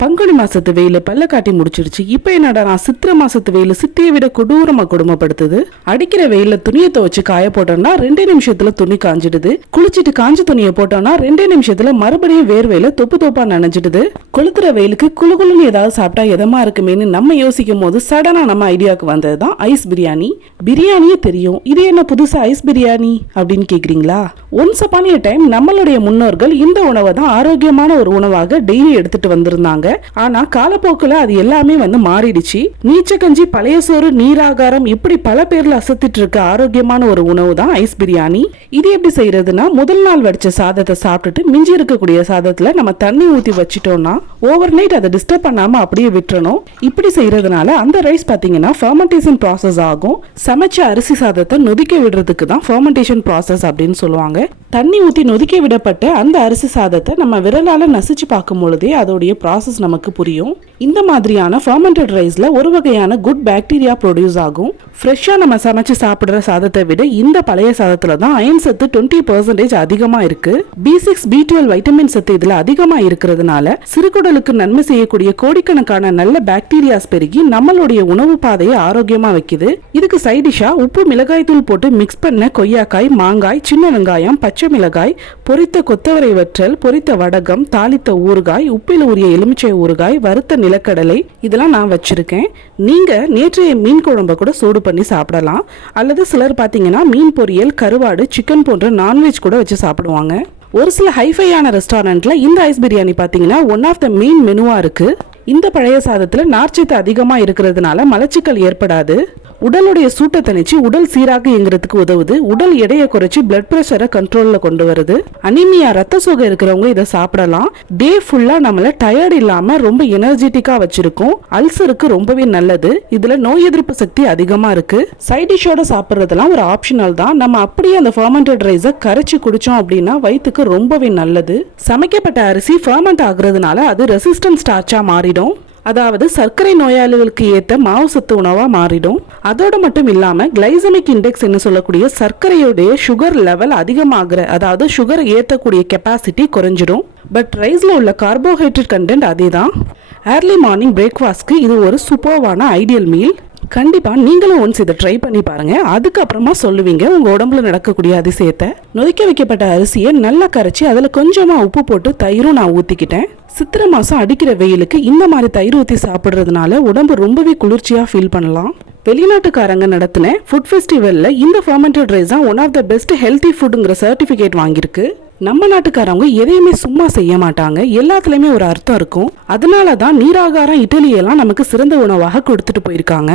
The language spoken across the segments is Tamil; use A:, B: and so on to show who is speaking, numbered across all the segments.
A: பங்குனி மாசத்து வெயில் பல்ல காட்டி முடிச்சிருச்சு. இப்போ என்னடா நான் சித்திரை மாசத்து வெயில் சித்தியை விட கொடூரமா கொடுமைப்படுத்துது. அடிக்கிற வெயில துணியை துவச்சு காய போட்டோம்னா ரெண்டே நிமிஷத்துல துணி காஞ்சிடுது. குளிச்சிட்டு காஞ்ச துணியை போட்டோம்னா ரெண்டே நிமிஷத்துல மறுபடியும் வேர்வையில தொப்பு தொப்பா நனைஞ்சிடுது. கொளுத்துற வெயிலுக்கு குழுகுலுன்னு ஏதாவது சாப்பிட்டா எதமா இருக்குமேன்னு நம்ம யோசிக்கும் போது சடனா நம்ம ஐடியாவுக்கு வந்தது தான் ஐஸ் பிரியாணி. பிரியாணியே தெரியும். இது என்ன புதுசா ஐஸ் பிரியாணி அப்படின்னு கேக்குறீங்களா? ஒன்ஸ் அப்பான் டைம் நம்மளுடைய முன்னோர்கள் இந்த உணவை தான் ஆரோக்கியமான ஒரு உணவாக டெய்லி எடுத்துட்டு வந்திருந்தாங்க. ஆனா காலப்போக்குல அது எல்லாமே வந்து மாறிடுச்சு. நீச்சக்கஞ்சி பழைய சோறு நீராகாரம் இப்படி பல பேர்ல அசத்திட்டு இருக்க ஆரோக்கியமான ஒரு உணவு தான் ஐஸ் பிரியாணி. இது எப்படி செய்யறதுன்னா முதல் நாள் வடிச்ச சாதத்தை சாப்பிட்டுட்டு மிஞ்சி இருக்கக்கூடிய சாதத்துல நம்ம தண்ணி ஊத்தி வச்சிட்டோம்னா ஓவர் நைட் அதை டிஸ்டர்ப் பண்ணாம அப்படியே விட்டுறணும். இப்படி செய்யறதுனால அந்த ரைஸ் பாத்தீங்கன்னா ஃபர்மெண்டேஷன் ப்ராசஸ் ஆகும். சமைச்ச அரிசி சாதத்தை நொதிக்க விடுறதுக்கு தான் ஃபர்மெண்டேஷன் ப்ராசஸ் அப்படின்னு சொல்லுவாங்க. தண்ணி ஊத்தி நொதிக்க விடப்பட்ட அந்த அரிசி சாதத்தை நம்ம விரலால நசிச்சு பார்க்கும் பொழுதே அதோடைய ப்ராசஸ் நமக்கு புரியும். இந்த மாதிரியான ஃபர்மெண்டட் ரைஸில் ஒரு வகையான குட் பாக்டீரியா ப்ரொடியூஸ் ஆகும். ஃப்ரெஷ்ஷாக நம்ம சமைச்சு சாப்பிடுற சாதத்தை விட இந்த பழைய சாதத்தில் தான் அயன் சத்து டுவெண்ட்டி பர்சன்டேஜ் அதிகமா இருக்கு. B six B twelve vitamin சத்து இதுல அதிகமா இருக்கிறதுனால சிறுகுடலுக்கு நன்மை செய்யக்கூடிய கோடிக்கணக்கான நல்ல பாக்டீரியாஸ் பெருகி நம்மளுடைய உணவு பாதையை ஆரோக்கியமா வைக்குது. இதுக்கு சைடிஷா உப்பு மிளகாய் தூள் போட்டு மிக்ஸ் பண்ண கொய்யாக்காய் மாங்காய் சின்ன வெங்காயம் பச்சை மிளகாய் பொரித்த கொத்தவரை வற்றல் பொரித்த வடகம் தாளித்த ஊறுகாய் உப்பில் உரிய எலுமிச்சை ஊறுகாய் வறுத்த நிலக்கடலை இதெல்லாம் நான் வச்சுருக்கேன். நீங்கள் நேற்றைய மீன் குழம்ப கூட சூடு பண்ணி சாப்பிடலாம். அல்லது சிலர் பார்த்தீங்கன்னா மீன் பொரியல் கருவாடு சிக்கன் போன்ற நான்வெஜ் கூட வச்சு சாப்பிடுவாங்க. ஒரு சில ஹைஃபையான ரெஸ்டாரண்ட்டில் இந்த ஐஸ் பிரியாணி பார்த்தீங்கன்னா ஒன் ஆஃப் த மெயின் மெனுவாக இருக்கு. இந்த பழைய சாதத்தில் நார்ச்சத்து அதிகமாக இருக்கிறதுனால மலச்சிக்கல் ஏற்படாது. உடலுடைய சூட்டை தணிச்சு உடல் சீராக இயங்குறதுக்கு உதவுது. உடல் எடையை குறைச்சு பிளட் ப்ரெஷரை கண்ட்ரோல்ல கொண்டு வருது. அனிமியா ரத்த சோகை இருக்கிறவங்க இதை சாப்பிடலாம். டே ஃபுல்லா நம்மள டயர்ட் இல்லாம ரொம்ப எனர்ஜெட்டிக்கா வச்சிருக்கும். அல்சருக்கு ரொம்பவே நல்லது. இதுல நோய் எதிர்ப்பு சக்தி அதிகமா இருக்கு. சைட் டிஷ்ஷோட சாப்பிட்றதெல்லாம் ஒரு ஆப்ஷனல் தான். நம்ம அப்படியே அந்த ஃபர்மெண்டட் ரைஸை கரைச்சு குடிச்சோம் அப்படின்னா வயிற்றுக்கு ரொம்பவே நல்லது. சமைக்கப்பட்ட அரிசி ஃபர்மெண்ட் ஆகுறதுனால அது ரெசிஸ்டன்ட் ஸ்டார்ச்சா மாறிடும். அதாவது சர்க்கரை நோயாளிகளுக்கு ஏற்ற மாவு சத்து உணவாக மாறிடும். அதோடு மட்டும் இல்லாமல் கிளைசமிக் இண்டெக்ஸ் என்று சொல்லக்கூடிய சர்க்கரையுடைய சுகர் லெவல் அதிகமாகிற அதாவது சுகர் ஏற்றக்கூடிய கெப்பாசிட்டி குறைஞ்சிடும். பட் ரைஸில் உள்ள கார்போஹைட்ரேட் கண்டென்ட் அதே தான் ஏர்லி மார்னிங் பிரேக்ஃபாஸ்ட்க்கு இது ஒரு சூப்பர்வான ஐடியல் மீல் கண்டிப்பாக நீங்களும் ஒன்ஸ் இதை ட்ரை பண்ணி பாருங்கள் அதுக்கப்புறமா சொல்லுவீங்க உங்கள் உடம்புல நடக்கக்கூடிய அதிசயத்தை. நொதிக்க வைக்கப்பட்ட அரிசியை நல்லா கரைச்சி அதில் கொஞ்சமாக உப்பு போட்டு தயிரும் நான் ஊற்றிக்கிட்டேன் சித்திரை மாதம் அடிக்கிற வெயிலுக்கு இந்த மாதிரி தயிர் ஊற்றி சாப்பிட்றதுனால உடம்பு ரொம்பவே குளிர்ச்சியாக ஃபீல் பண்ணலாம். வெளிநாட்டுக்காரங்க நடத்தின ஃபுட் ஃபெஸ்டிவலில் இந்த ஃபர்மெண்டட் ரைஸ் தான் one of the best healthy ஃபுட்டுங்கிற certificate வாங்கியிருக்கு. நம்ம நாட்டுக்காரவங்க எதையுமே சும்மா செய்ய மாட்டாங்க. எல்லாத்துலேயுமே ஒரு அர்த்தம் இருக்கும். அதனால தான் நீராகாரம் இட்டலியெல்லாம் நமக்கு சிறந்த உணவாக கொடுத்துட்டு போயிருக்காங்க.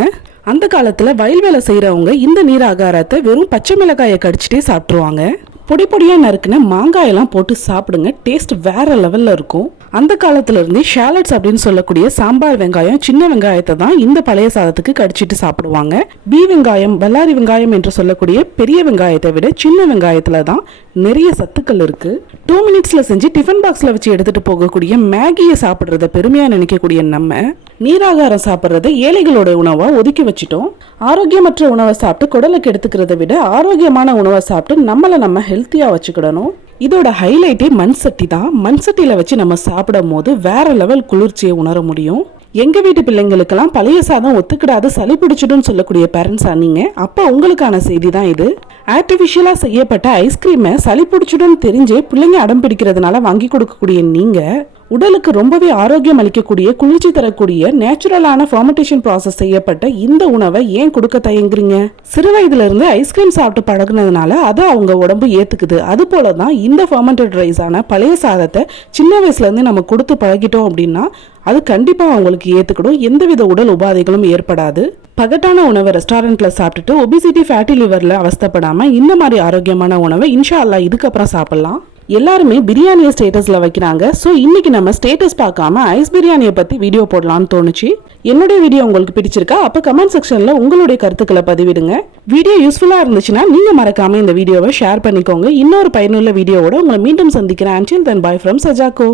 A: அந்த காலத்தில் வயல் வேலை செய்கிறவங்க இந்த நீராகாரத்தை வெறும் பச்சை மிளகாயை கடிச்சிட்டே சாப்பிட்ருவாங்க பொடி பொடியாக நறுக்குன மாங்காயெல்லாம் போட்டு சாப்பிடுங்க. டேஸ்ட் வேற லெவலில் இருக்கும். அந்த காலத்துலேருந்தே ஷேலட்ஸ் அப்படின்னு சொல்லக்கூடிய சாம்பார் வெங்காயம் சின்ன வெங்காயத்தை தான் இந்த பழைய சாதத்துக்கு கடிச்சிட்டு சாப்பிடுவாங்க. பி வெங்காயம் பல்லாரி வெங்காயம் என்று சொல்லக்கூடிய பெரிய வெங்காயத்தை விட சின்ன வெங்காயத்தில் தான் நிறைய சத்துக்கள் இருக்குது டூ மினிட்ஸில் செஞ்சு டிஃபன் பாக்ஸில் வச்சு எடுத்துகிட்டு போகக்கூடிய மேகியை சாப்பிட்றத பெருமையாக நினைக்கக்கூடிய நம்ம நீராகாரம் சாப்பிட்றத ஏழைகளோட உணவாக ஒதுக்கி வச்சிட்டோம். ஆரோக்கியமற்ற உணவை சாப்பிட்டு குடலுக்கு எடுத்துக்கிறத விட ஆரோக்கியமான உணவை சாப்பிட்டு நம்மளை நம்ம ஹெல்த்தியாக வச்சுக்கிடணும். இதோட ஹைலைட்டே மண் சட்டி தான். மண்சட்டியில வச்சு நம்ம சாப்பிடும் போது வேற லெவல் குளிர்ச்சியை உணர முடியும். எங்க வீட்டு பிள்ளைங்களுக்கெல்லாம் பழைய சாதம் ஒத்துக்கிடாது சளி பிடிச்சிடும்னு சொல்லக்கூடிய பேரண்ட்ஸா நீங்க. அப்ப உங்களுக்கான செய்தி தான் இது. ஆர்டிஃபிஷியலாக செய்யப்பட்ட ஐஸ்கிரீமை சளி பிடிச்சுடன் தெரிஞ்சே பிள்ளைங்க அடம் பிடிக்கிறதுனால வாங்கி கொடுக்கக்கூடிய நீங்கள் உடலுக்கு ரொம்பவே ஆரோக்கியம் அளிக்கக்கூடிய குளிர்ச்சி தரக்கூடிய நேச்சுரலான ஃபர்மெண்டேஷன் ப்ராசஸ் செய்யப்பட்ட இந்த உணவை ஏன் கொடுக்க தயங்குறீங்க? சிறு வயதுல இருந்து ஐஸ்கிரீம் சாப்பிட்டு பழகுனதுனால அதை அவங்க உடம்பு ஏத்துக்குது. அது போல தான் இந்த ஃபார்மெண்டட் ரைஸான பழைய சாதத்தை சின்ன வயசுல இருந்து நம்ம கொடுத்து பழகிட்டோம் அப்படின்னா அது கண்டிப்பாக அவங்களுக்கு ஏற்றுக்கணும் எந்தவித உடல் உபாதைகளும் ஏற்படாது. பகட்டான உணவை ரெஸ்டாரண்ட்டில் சாப்பிட்டுட்டு ஒபிசிட்டி ஃபேட்டி லிவரில் அவஸ்தப்படாம இந்த மாதிரி ஆரோக்கியமான உணவை இன்ஷா அல்லா இதுக்கப்புறம் சாப்பிட்லாம். எல்லாருமே பிரியாணியை ஸ்டேட்டஸில் வைக்கிறாங்க. ஸோ இன்னைக்கு நம்ம ஸ்டேட்டஸ் பார்க்காம ஐஸ் பிரியாணியை பற்றி வீடியோ போடலாம்னு தோணுச்சு. என்னுடைய வீடியோ உங்களுக்கு பிடிச்சிருக்கா? அப்போ கமெண்ட் செக்ஷனில் உங்களுடைய கருத்துக்களை பதிவிடுங்க. வீடியோ யூஸ்ஃபுல்லாக இருந்துச்சுன்னா நீங்கள் மறக்காமல் இந்த வீடியோவை ஷேர் பண்ணிக்கோங்க. இன்னொரு பயனுள்ள வீடியோவோட உங்களை மீண்டும் சந்திக்கிறேன். Until then bye from சஜாக்கோ